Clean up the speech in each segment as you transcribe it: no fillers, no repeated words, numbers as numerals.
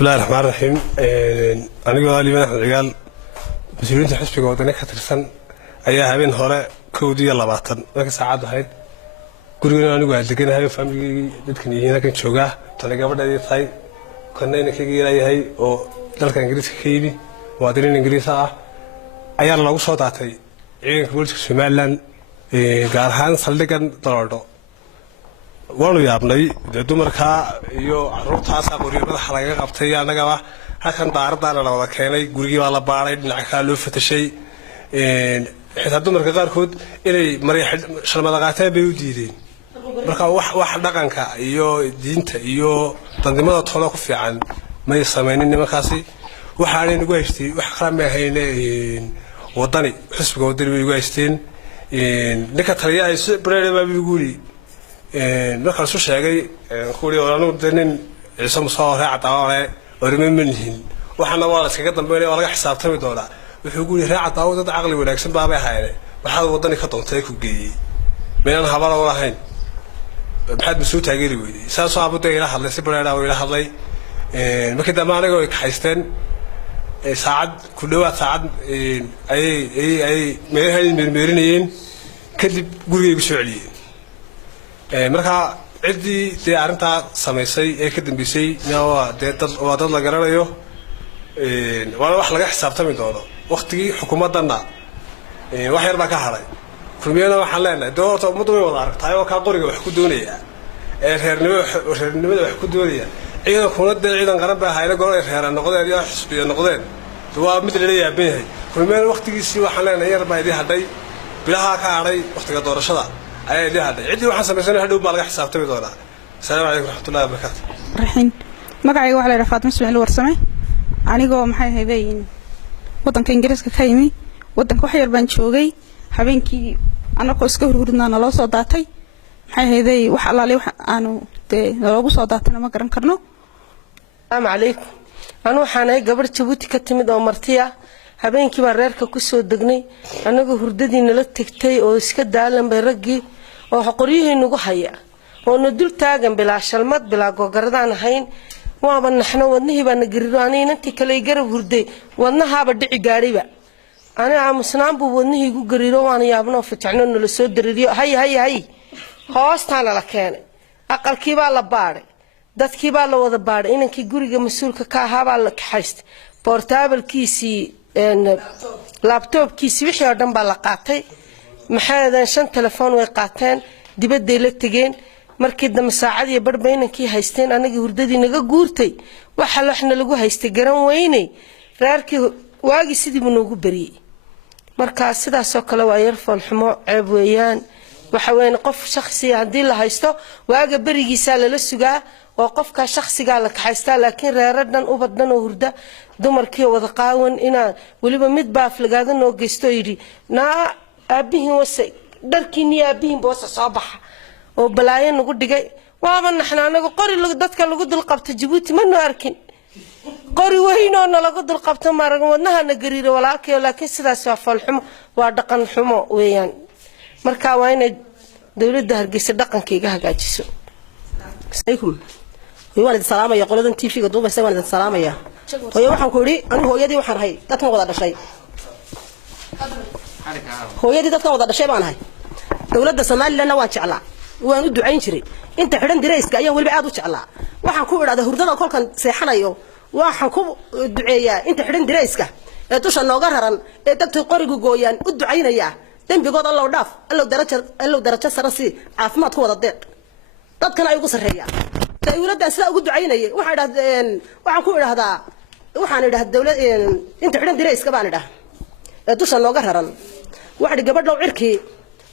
بسم الله الرحمن الرحيم. أنا قال لي من الرجال مسؤولين حسب قوتنا كترسن أيها بين هراء كودي الله باطن لكن ساعات هاي كلنا أنا قاعد لكن هاي فامي دتكني هنا كنت شوقة تلاقي قبل هذه هاي كنا نكجي لي هاي أو تلك إنجليز كيبي وادرين إنجليزها أيها الله وصوت عتي إيه قلت شمالا قارهان صلّيكن طردو waanu yaabnay dumarka iyo carruurtaas aqoonimada xalaga qabtay anaga halkan daaradana la wada keenay gurigii baa la baaray dhinaca kale loo fatashay xitaa dumarka qaarkood inay shalmada qaateen bay u diideen marka wax dhaqanka iyo diinta iyo dandimada toona ku fiican may sameeyeen nimankaasi waxaanay nagu haystay wax qaran ma ahayn wadani xisbiga wadani way ugu haysteen ninka taliya ay si bareeray baa biguuri marka soo sheegay kuuri oo danin ciise musoo raacadaawale ormeemanhin waxana waa la iskaga dambeeyay oo laga xisaabtami doona wuxuu guuri raacadaaw dad aqli wanaagsan baa bay haayeen waxa wadani ka doontay ku geeyay meelan habara oo lahayn maxad mas'uul taageeri weeyay saasoo abuday ila hadlay si bareeray oo ila hadlay markii damaanaga ay haysteen saacad ku dhawaad saacad ay meerinayeen kadib guriga igu soo celiyeen marka cidii arinta sameysay ee ka dambeysay waa dad la garanayo waana wax laga xisaabtami doono waqtigii xukuumadana wax yar baa ka haray kulmiyana waxaan leenahay doorta ummaddu way wada aragtay oo ka qoriga wax ku doonaya reernimada wax ku doonaya ciidan qaran baa hayna goor reeran noqdeen iyo xisbiga noqdeen waa mid la yaabay kulmiyana waqtigiisii waxaan leenahay yar baa idii hadhay bilaha ka haray waqtiga doorashada أيه ده هذا عندي واحد سمسنا هذا وما لقى حساب تبي دونا السلام عليكم ورحمة الله وبركاته رحين مقعي وعلى رفعت مسمع الورسمة أنا جو محي هبين وطن كإنجليز كخيمي وطن كحير بنشوجي حبين كي أنا قصكه ورودنا أنا لا صداتي محي هذي وحلا لي أنا لو صداتنا ما قرن كرنو السلام عليكم أنا وحناي قبل تبوتي كتمد أمرتيا habeen kii baa reerka ku soo degnay anagu hurdadiina la tagtay oo iska daalan bay ragii oo xaqoriyeen ugu haya oo dul taagan bilaa shalmad bilaa gogaradaan ahayn waaba naxno wadnihii baa nagirido anina intii kale garab hurday wadnahaaba dhici gaariba ana aamusnaan buu wadnihii igu gariiro waan yaabno ficno la soo diriyo hay hoostaana la keenay aqalkii baa la baaray dadkii baa la wada baaray inankii guriga mas'uulka ka ahaa baa la kaxaystay portable-kiisii لابتوب كيسي وحي ودن با لا قاتay maxaadan 5 telefoon way qaateen dibadday la tageen markii dam saacadii barbeynankii haysteen anaga hurdadii naga guurtay waxa laxna lagu haystay garan weynay reerkii waagi sidii buu noogu bariyay marka sidaas oo kale waa yar falxumo ceeb weeyaan waxa weyn qof shakhsi hadii la haysto waaga barigiisa la sugaa oo qofka shakhsiga la kaxaysta laakiin reeradan u badan oo hurda dumarkii wada qaawan ina waliba mid baaf lagaada noo geysto yiri na aabihin wasa dharkiini aabihin boos soo baxa oo balaayan ugu dhigay waaba naxnaanaga qori dadka lagu dul qabta Djibouti ma noo arkin qori weyno lagu dul qabta marag wadnaha na gariiro walaalkay laakiin sidaas waa falxumo waa dhaqan xumo weeyaan marka waa in dawladda Hargeysa dhaqankayga hagaajiso عليكم ويوالد السلام يا قولدن تي في قدوبه سوالد السلام يا هوي waxaan ku iri anigu hooyadii waxaan ahay dadkan wada dhashay hooyadii dadkan wada dhashay baan ahay dawladda Soomaaliland waan jeclaa waan u ducayn jiray inta xiran direyska ayaan waliba aad u jeclaa waxaan ku iraada hurdada kolkan seexanayo waxaan ku duceeyaa inta xiran direyska ee tusha nooga raran ee dadka qorigu gooyaan u ducaynaya dambigood Allah dhaaf Allah darajo sare si caafimaad ku wada deeq dadkan ay ugu sareeyaan dawladdan sida ugu ducaynayay waxaan ku iraahdaa waxaan iraahdaa dawlad inta xiran direyska baan iraahdaa ee dusha looga raran waxa gabadh cirkii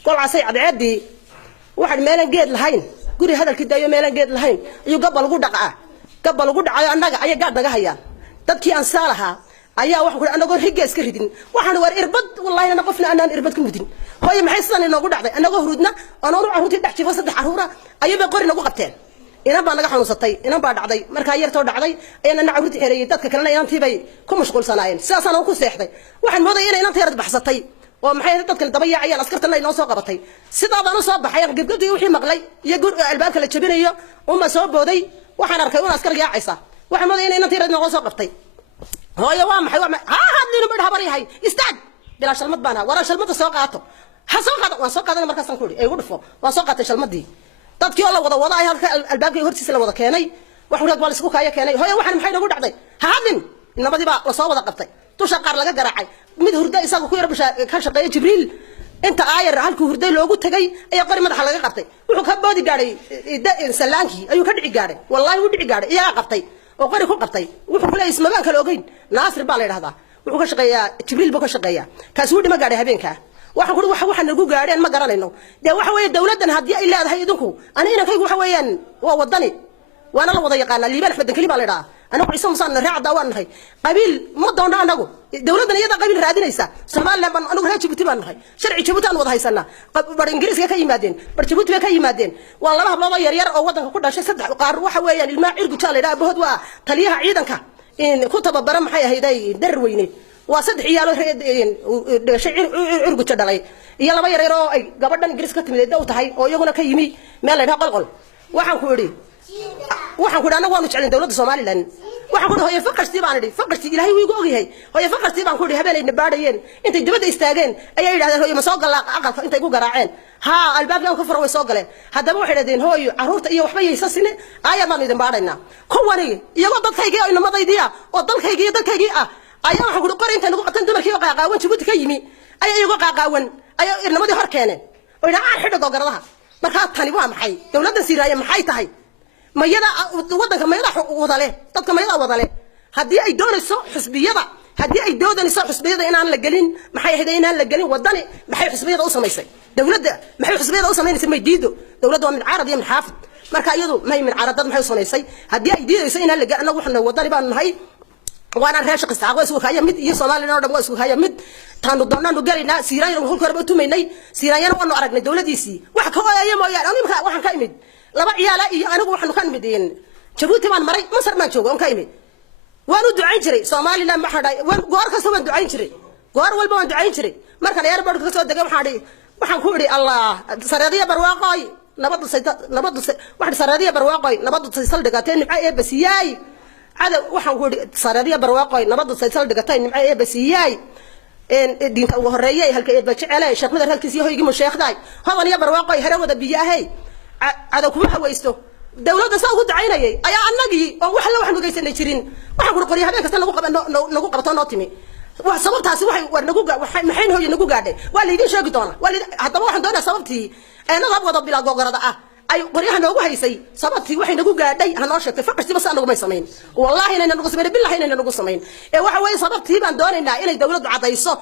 qolcasay cadceedii waxa meelan geed lahayn guri hadalkii daayo meelan geed lahayn iyo gabal ugu dhacayo annaga ayaa gaad naga hayaan dadkii aan saalaha ayaa waxa ku anagoo riga iska ridin waxaan war irbad wallahi ana qofna aan irbad ku mudin hooyo maxay sidan inoogu dhacday anagoo hurudna anoo carruurtii dhex jifo saddex carruura ayaba qori nagu qabteen ina baa naga xanuunsatay ina baa dhacday marka yartoo dhacday ayana carruurtii xereeyay dadka kalena inantii bay ku mashquulsanaayeen sidaas aan ku seexday waxaan moodayay inay inantii yarad baxsatay oo maxay dadkan daba yaacayaan askartana inoo soo qabatay sidaadana soo baxay gabdhadii wixii maqlay iyo albaabka la jabinayo uma soo booday waxaan arkay una askar yaacaysa waxaan moodayay inay inantii radna soo qabtay hooyo waa maxay ha hadlina bad habar yahay istaag bila shalmad baana wara shalmada soo qaato ha soo qaado waan soo qaadana markaas aan ku iri ay ugu dhufo waan soo qaatay shalmadii dadkii oo la wada ay halka albaabkii hortiisa la wada keenay wax walaad waa isku kaaya keenay hooyo waxaan maxay nagu dhacday ha hadlin nabadii baa la soo wada qabtay tusha qaar laga garaacay mid hurda isagu ku yar bisha ka shaqeeyay jibriil inta aayar halku hurday loogu tagay ayaa qari madaxa laga qabtay wuxuu ka boodi gaaray salaankii ayuu ka dhici gaaray wallahi uu dhici gaaray iyaga qabtay oo qari ku qabtay wuxuu kula ismabaan kala ogeyn naasir baa la yiraahdaa wuxuu ka shaqeeyaa jibriil buu ka shaqeeyaa kaas uu dhima gaaray habeenka waxaan ku waxa nagu gaareen ma garanayno de waxa weeye dawladdan hadii ay leedahay idinku ani inankaygu waxa weeyaan waa wadani وانا لا ودا يقانا ليبان احمد كليبا لا يرا انا عيسى مصان ريع داوان نحي قبيل ما دونا انغو دولتنا يدا قبيل رادينيسا سومالي بان انغو ريع جبوتي بان نحي شرعي جبوتي ان ودا هيسنا بار انجليزكا كيمادين بار جبوتي كا يمادين والله hablood yar yar oo wadanka ku dhashay saddex qaar waxa weeyaan ilma cirgu jaalay bahood waa taliyaha ciidanka in ku tababara maxay ahaydey dar weyne waa saddex ciyaalo dhashay cirgu jadalay iyo laba yar yar oo ay gabadhan ingiriiska timid u tahay oo iyaguna ka yimi meel ay qolqol waxaan ku iri waxaan ku dhaana waanu jeclin dawladda Soomaaliland waxaan ku dhahay faqartii baan idhi faqartii ilaahay wuu igu ogyahay hooyo faqartii baan ku idhi habeenayna baadhayeen intay dibadda istaageen ayay yiraahdeen hooyo ma soo galaa aqalka intay ku garaaceen ha albaabka ka furo way soo galeen hadaba waxay yiraahdeen hooyo caruurta iyo waxba yeysa sine ayaa baan idin baadhaynaa kuwani iyagoo dadkayga ay namadaydiya oo dalkayga ah ayaa waxaan ku qoray intay nagu qabtaan dumarkii oo qaaqaawan Djibouti ka yimi ayaa iyagu qaaqaawan ayaa irnamadii hor keeneen oo ina aan xidho gogaradaha marka tani waa maxay dawladda Siiraaya maxay tahay mayada wadanka mayada wadale dadka mayada wadale hadii ay doonayso xisbiyada hadii ay doonayso xisbiyada inaan la galin maxay ahayd inaan la galin wadani maxay xisbiyada u sameysay dawladda maxay xisbiyada u sameysay may diido dawladda waa min carad iyo min xaafid marka iyadu may min carad dad maxay u sameysay hadii ay diidayso inaan la galin anagu waxna wadani baan nahay وانا راشق استعقوا اسوق هيا مد iyo Soomaaliland oo dhan waa isku haya mid taanu doonaan galina Siiraan oo halka raba tumeynay Siiraan waanu aragnay dawladiisi wax ka ooyay mooyaan aniga waxaan ka imid laba ciyaala iyo anigu waxaanu ka imideen Djibouti baan maray Masar ma joogo aan ka imid waanu ducayn jiray Soomaaliland ma xaday goor ka soo ducayn jiray goor walba waan ducayn jiray marka airport ka soo degay waxaan ku iri Allah saradiya barwaaqay nabadu wax saradiya barwaaqay nabadu saldhigateen ay basiyay هذا waxaan ku saradiya barwaaqay nabadu saysal dhigatay nimcay ee basiyay diinta ugu horeeyay halka ee bajecelay shaqada halkiisii hoygi ma sheekday hadaniya barwaaqay harawada biyahay ada kuma hawaysto dawladda soo ugu dacaynayay ayaa annagii oo wax la wax nugaysanay jirin waxaan ku qoriyo habeen kasta nagu qabto noo timi wax sababtaasi waxay war nagu maxay hooyo nagu gaadhay waa la idin sheegi doona hadaba waxaan doonaa sababtii eenada wada bilaa gogarada ah ay qoriyaha noogu haysay sababtii waxay nagu gaadhay hanoo sheegtay faqartii bas anagu may sameyn wallahi inayna nagu sameyn billahi inayna nagu sameyn ee waxa way sababtii baan doonaynaa inay dawladdu cadayso